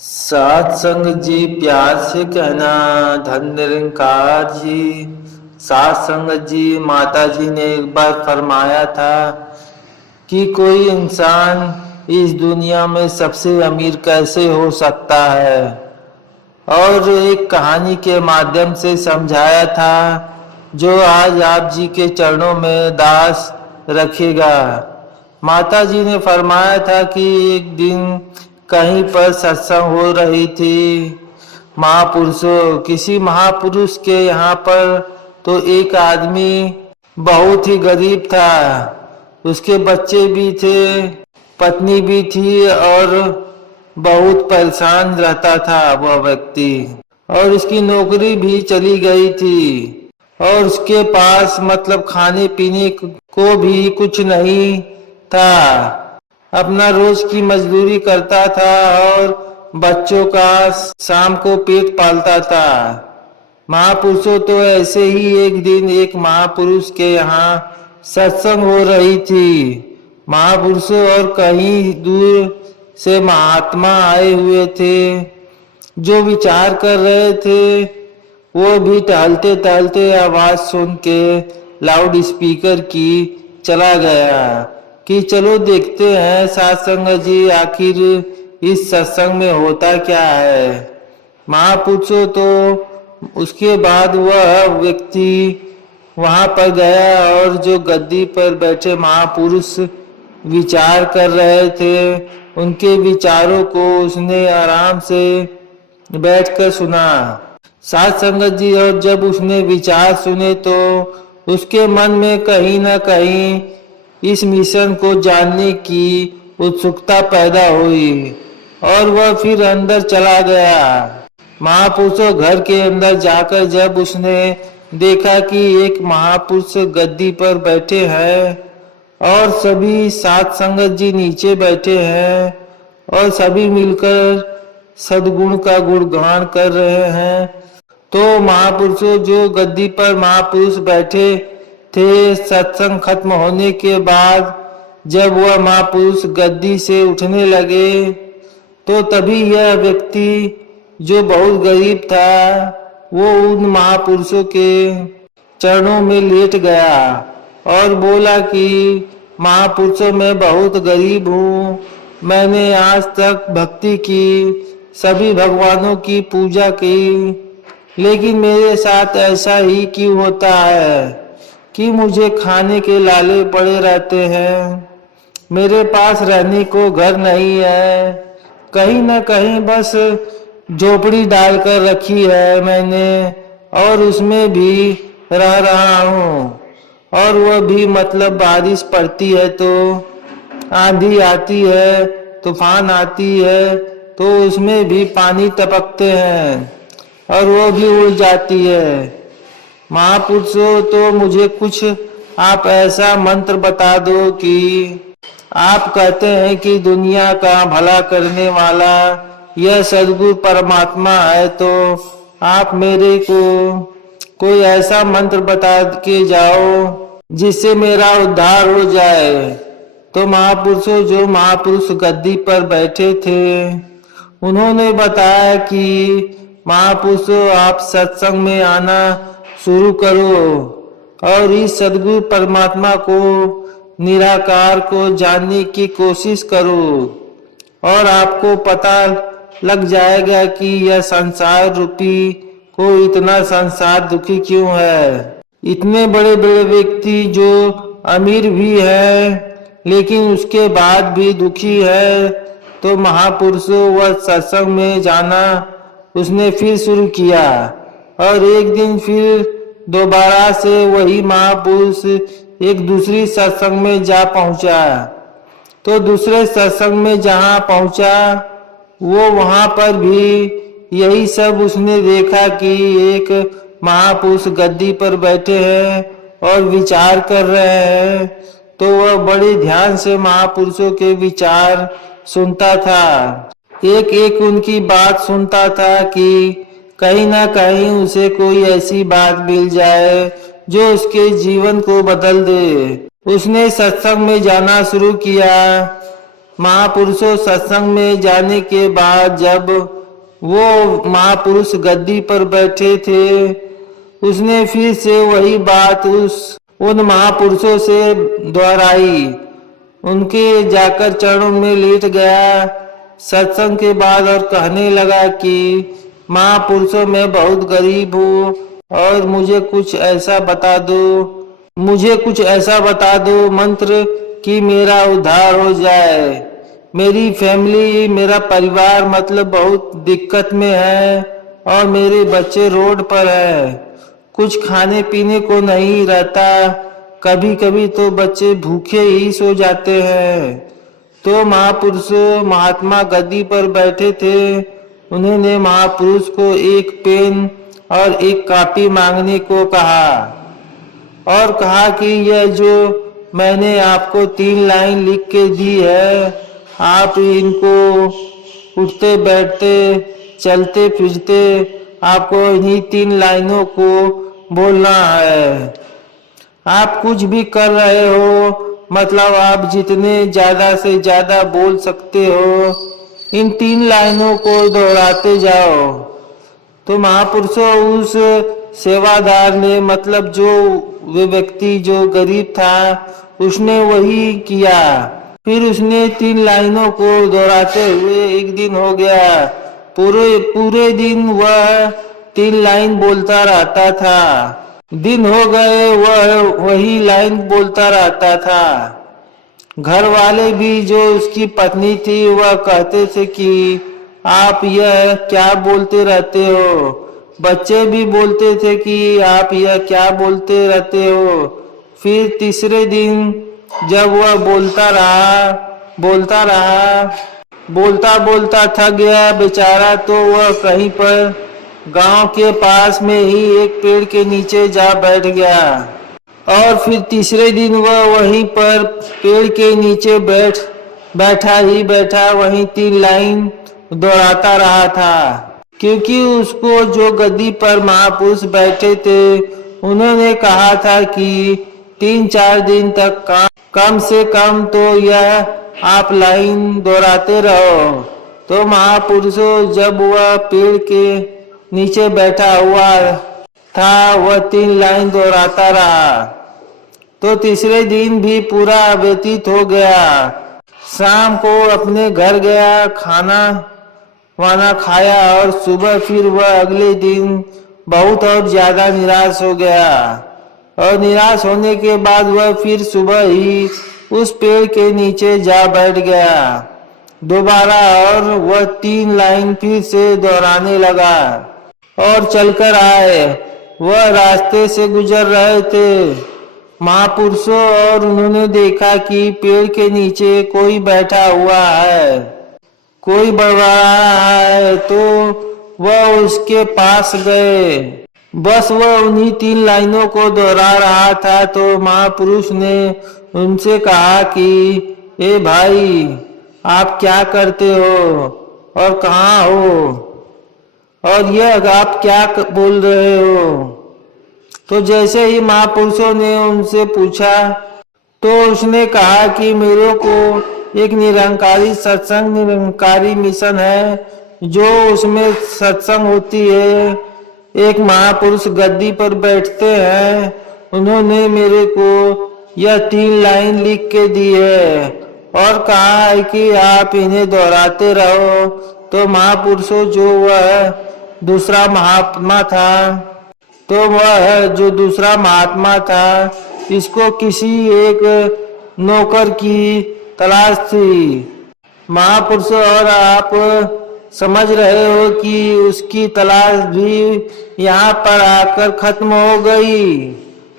सत्संग जी प्यार से कहना। धन निरंकार जी। सत्संग जी माता जी ने एक बार फरमाया था कि कोई इंसान इस दुनिया में सबसे अमीर कैसे हो सकता है, और एक कहानी के माध्यम से समझाया था जो आज आप जी के चरणों में दास रखेगा। माता जी ने फरमाया था कि एक दिन कहीं पर सत्संग हो रही थी। महापुरुषों किसी महापुरुष के यहाँ पर तो एक आदमी बहुत ही गरीब था। उसके बच्चे भी थे, पत्नी भी थी, और बहुत परेशान रहता था वह व्यक्ति, और उसकी नौकरी भी चली गई थी, और उसके पास मतलब खाने पीने को भी कुछ नहीं था। अपना रोज की मजदूरी करता था और बच्चों का शाम को पेट पालता था। महापुरुषों तो ऐसे ही एक दिन एक महापुरुष के यहाँ सत्संग हो रही थी। महापुरुषों और कहीं दूर से महात्मा आए हुए थे जो विचार कर रहे थे। वो भी टहलते टहलते आवाज सुन के लाउड स्पीकर की चला गया कि चलो देखते हैं सत्संग जी आखिर इस सत्संग में होता क्या है। महापुरुषों तो उसके बाद वह व्यक्ति वहां पर गया और जो गद्दी पर बैठे महापुरुष विचार कर रहे थे उनके विचारों को उसने आराम से बैठकर सुना। साथ संगत जी, और जब उसने विचार सुने तो उसके मन में कहीं ना कहीं इस मिशन को जानने की उत्सुकता पैदा हुई और वह फिर अंदर चला गया। महापुरुषों घर के अंदर जाकर जब उसने देखा कि एक महापुरुष गद्दी पर बैठे हैं और सभी सात संगत जी नीचे बैठे हैं और सभी मिलकर सद्गुण का गुणगान कर रहे हैं, तो महापुरुषों जो गद्दी पर महापुरुष बैठे थे, सत्संग खत्म होने के बाद जब वह महापुरुष गद्दी से उठने लगे तो तभी यह व्यक्ति जो बहुत गरीब था वो उन महापुरुषों के चरणों में लेट गया और बोला कि महापुरुषों मैं बहुत गरीब हूँ, मैंने आज तक भक्ति की, सभी भगवानों की पूजा की, लेकिन मेरे साथ ऐसा ही क्यों होता है कि मुझे खाने के लाले पड़े रहते हैं। मेरे पास रहने को घर नहीं है, कहीं ना कहीं बस झोपड़ी डालकर रखी है मैंने और उसमें भी रह रहा हूँ, और वह भी मतलब बारिश पड़ती है तो आंधी आती है, तूफान आती है तो उसमें भी पानी टपकते हैं और वो भी उड़ जाती है। महापुरुषों तो मुझे कुछ आप ऐसा मंत्र बता दो कि आप कहते हैं कि दुनिया का भला करने वाला यह सद्गुरु परमात्मा है, तो आप मेरे को कोई ऐसा मंत्र बता के जाओ जिससे मेरा उद्धार हो जाए। तो महापुरुषों जो महापुरुष गद्दी पर बैठे थे उन्होंने बताया कि महापुरुषों आप सत्संग में आना शुरू करो और इस सद्गुरु परमात्मा को निराकार को जानने की कोशिश करो और आपको पता लग जाएगा कि यह संसार रूपी को इतना संसार दुखी क्यों है। इतने बड़े बड़े व्यक्ति जो अमीर भी है लेकिन उसके बाद भी दुखी है, तो महापुरुषों वह सत्संग में जाना उसने फिर शुरू किया और एक दिन फिर दोबारा से वही महापुरुष एक दूसरी सत्संग में जा पहुंचा। तो दूसरे सत्संग में जहां पहुंचा वो वहां पर भी यही सब उसने देखा कि एक महापुरुष गद्दी पर बैठे हैं और विचार कर रहे हैं, तो वह बड़े ध्यान से महापुरुषों के विचार सुनता था, एक एक उनकी बात सुनता था कि कहीं ना कहीं उसे कोई ऐसी बात मिल जाए जो उसके जीवन को बदल दे। उसने सत्संग में जाना शुरू किया महापुरुषों सत्संग में जाने के बाद जब वो महापुरुष गद्दी पर बैठे थे, उसने फिर से वही बात उन महापुरुषों से दोहराई। उनके जाकर चरणों में लेट गया सत्संग के बाद और कहने लगा कि महापुरुषों मैं बहुत गरीब हूँ और मुझे कुछ ऐसा बता दो मंत्र कि मेरा उद्धार हो जाए। मेरी फैमिली, मेरा परिवार मतलब बहुत दिक्कत में है और मेरे बच्चे रोड पर है, कुछ खाने पीने को नहीं रहता, कभी कभी तो बच्चे भूखे ही सो जाते हैं। तो महात्मा गद्दी पर बैठे थे। उन्होंने महापुरुष को एक पेन और एक कॉपी मांगने को कहा और कहा कि यह जो मैंने आपको 3 लाइन लिख के दी है, आप इनको उठते बैठते चलते फिरते आपको इन्हीं 3 लाइनों को बोलना है। आप कुछ भी कर रहे हो, मतलब आप जितने ज्यादा से ज्यादा बोल सकते हो, इन 3 लाइनों को दोहराते जाओ। तो महापुरुषों उस सेवादार ने, मतलब जो वे व्यक्ति जो गरीब था, उसने वही किया। फिर उसने 3 लाइनों को दोहराते हुए एक दिन हो गया। पूरे दिन वह 3 लाइन बोलता रहता था। दिन हो गए, वह वही लाइन बोलता रहता था। घर वाले भी, जो उसकी पत्नी थी, वह कहते थे कि आप यह क्या बोलते रहते हो। बच्चे भी बोलते थे कि आप यह क्या बोलते रहते हो। फिर तीसरे दिन जब वह बोलता बोलता थक गया बेचारा, तो वह कहीं पर गांव के पास में ही एक पेड़ के नीचे जा बैठ गया और फिर तीसरे दिन वह वहीं पर पेड़ के नीचे बैठा वहीं 3 लाइन दोहराता रहा था। क्योंकि उसको जो गद्दी पर महापुरुष बैठे थे, उन्होंने कहा था कि 3-4 दिन तक कम से कम तो यह आप लाइन दोहराते रहो। तो महापुरुषों जब वह पेड़ के नीचे बैठा हुआ था, वह 3 लाइन दोहराता रहा। तो तीसरे दिन भी पूरा व्यतीत हो गया। शाम को अपने घर गया, खाना वाना खाया और सुबह फिर वह अगले दिन बहुत और ज्यादा निराश हो गया। और निराश होने के बाद वह फिर सुबह ही उस पेड़ के नीचे जा बैठ गया दोबारा, और वह 3 लाइन फिर से दोहराने लगा। और चलकर आए, वह रास्ते से गुजर रहे थे महापुरुषों, और उन्होंने देखा कि पेड़ के नीचे कोई बैठा हुआ है, कोई बड़बड़ा रहा है। तो वह उसके पास गए। बस वह उन्हीं 3 लाइनों को दोहरा रहा था। तो महापुरुष ने उनसे कहा कि ए भाई, आप क्या करते हो और कहाँ हो, और यह आप क्या बोल रहे हो। तो जैसे ही महापुरुषों ने उनसे पूछा, तो उसने कहा कि मेरे को एक निरंकारी सत्संग, निरंकारी मिशन है, जो उसमें सत्संग होती है। एक महापुरुष गद्दी पर बैठते हैं, उन्होंने मेरे को यह 3 लाइन लिख के दी है और कहा है कि आप इन्हें दोहराते रहो। तो महापुरुषों जो वह दूसरा महात्मा था, इसको किसी एक नौकर की तलाश थी महापुरुषों, और आप समझ रहे हो कि उसकी तलाश भी यहाँ पर आकर खत्म हो गई।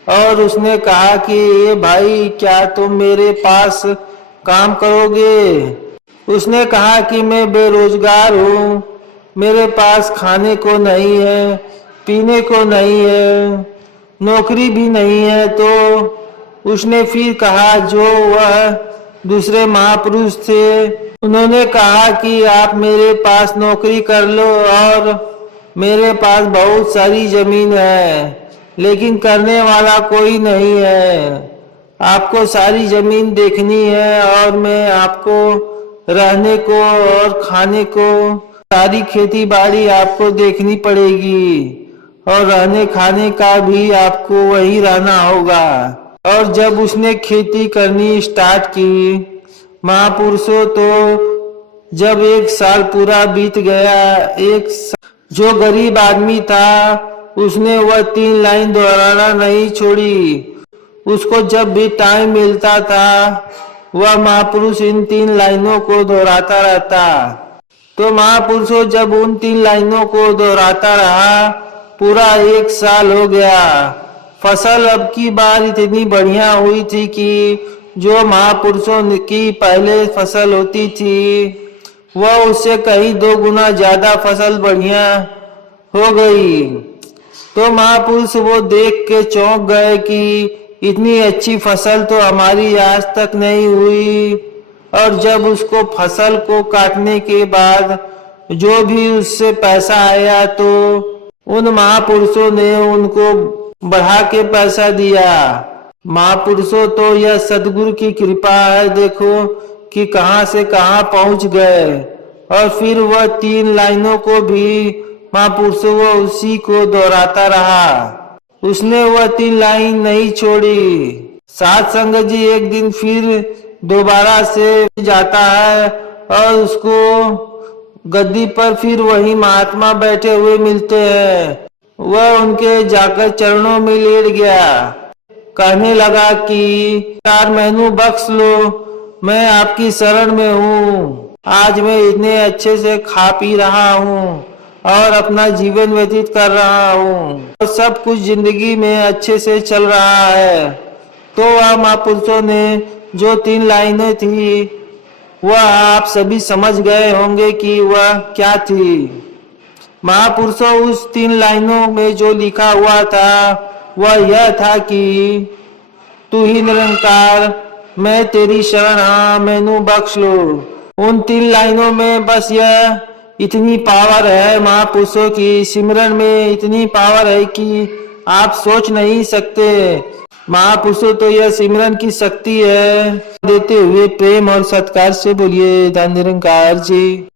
और उसने कहा कि ये भाई, क्या तुम मेरे पास काम करोगे। उसने कहा कि मैं बेरोजगार हूँ, मेरे पास खाने को नहीं है, पीने को नहीं है, नौकरी भी नहीं है। तो उसने फिर कहा, जो वह दूसरे महापुरुष थे, उन्होंने कहा कि आप मेरे पास नौकरी कर लो, और मेरे पास बहुत सारी जमीन है, लेकिन करने वाला कोई नहीं है। आपको सारी जमीन देखनी है और मैं आपको रहने को और खाने को सारी खेती बाड़ी आपको देखनी पड़ेगी और रहने खाने का भी आपको वही रहना होगा। और जब उसने खेती करनी स्टार्ट की महापुरुषों, तो जब 1 साल पूरा बीत गया, जो गरीब आदमी था उसने वह 3 लाइन दोहराना नहीं छोड़ी। उसको जब भी टाइम मिलता था वह महापुरुष इन 3 लाइनों को दोहराता रहता। तो महापुरुषों जब उन 3 लाइनों को दोहराता रहा, पूरा 1 साल हो गया। फसल अब की बार इतनी बढ़िया हुई थी कि जो महापुरुषों की पहले फसल होती थी वह उससे कहीं 2 गुना ज्यादा फसल बढ़िया हो गई। तो महापुरुष वो देख के चौंक गए कि इतनी अच्छी फसल तो हमारी आज तक नहीं हुई। और जब उसको फसल को काटने के बाद जो भी उससे पैसा आया, तो उन महापुरुषों ने उनको बढ़ा के पैसा दिया। महापुरुषों तो यह सदगुरु की कृपा है, देखो कि कहां से कहां पहुंच गए। और फिर वह 3 लाइनों को भी महापुरुषों वो उसी को दोहराता रहा, उसने वह 3 लाइन नहीं छोड़ी। साध संगत जी एक दिन फिर दोबारा से जाता है और उसको गद्दी पर फिर वही महात्मा बैठे हुए मिलते हैं। वह उनके जाकर चरणों में लेट गया, कहने लगा कि यार मैनू बख्श लो, मैं आपकी शरण में हूँ। आज मैं इतने अच्छे से खा पी रहा हूँ और अपना जीवन व्यतीत कर रहा हूँ और सब कुछ जिंदगी में अच्छे से चल रहा है। तो वह महापुरुषों ने जो 3 लाइनें थी वह आप सभी समझ गए होंगे कि वह क्या थी। महापुरुषों उस 3 लाइनों में जो लिखा हुआ था वह यह था कि तू ही निरंकार, मैं तेरी शरण, हाँ मैनू बख्श लो। उन 3 लाइनों में बस यह इतनी पावर है महापुरुषों की, सिमरन में इतनी पावर है कि आप सोच नहीं सकते। महापुरुषों तो यह सिमरन की शक्ति है। देते हुए प्रेम और सत्कार से बोलिए धन निरंकार जी।